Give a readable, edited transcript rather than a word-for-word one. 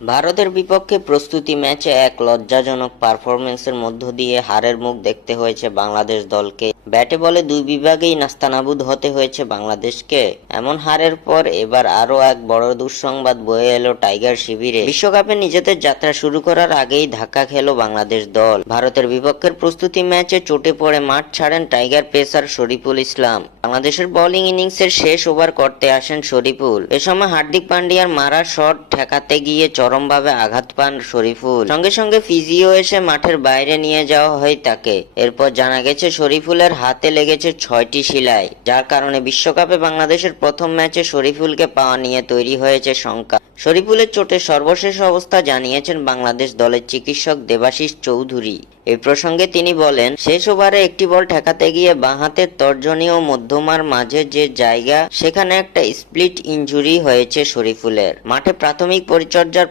ভারতের বিপক্ষে প্রস্তুতি ম্যাচে এক লজ্জাজনক পারফরম্যান্সের মধ্য দিয়ে হারের মুখ দেখতে হয়েছে বাংলাদেশ দলকে। ব্যাটে বলে দুই বিভাগেই নাস্তানাবুদ হতে হয়েছে বাংলাদেশকে। এমন হারের পর এবার আরও এক বড় দুঃসংবাদ বয়ে এলো টাইগার শিবিরে। বিশ্বকাপে নিজেদের যাত্রা শুরু করার আগেই ধাক্কা খেল বাংলাদেশ দল। ভারতের বিপক্ষের প্রস্তুতি ম্যাচে চোটে পড়ে মাঠ ছাড়েন টাইগার পেসার শরীফুল ইসলাম। বাংলাদেশের বোলিং ইনিংসের শেষ ওভার করতে আসেন শরীফুল। এ সময় হার্দিক পান্ডিয়ার মারা শট ঠেকাতে গিয়ে চরমভাবে আঘাত পান শরীফুল। সঙ্গে সঙ্গে ফিজিও এসে মাঠের বাইরে নিয়ে যাওয়া হয় তাকে। এরপর জানা গেছে শরীফুলের হাতে লেগেছে 6টি সেলাই, যার কারণে বিশ্বকাপে বাংলাদেশের প্রথম ম্যাচে শরীফুলকে পাওয়া নিয়ে তৈরি হয়েছে শঙ্কা। শরীফুলের চোটের সর্বশেষ অবস্থা জানিয়েছেন বাংলাদেশ দলের চিকিৎসক দেবাশিস চৌধুরী। এই প্রসঙ্গে তিনি বলেন, শেষ ওভারে একটি বল ঠেকাতে গিয়ে বাঁ হাতের তর্জনী ও মধ্যমার মাঝে যে জায়গা, সেখানে একটা স্প্লিট ইনজুরি হয়েছে শরীফুলের। মাঠে প্রাথমিক পরিচর্যার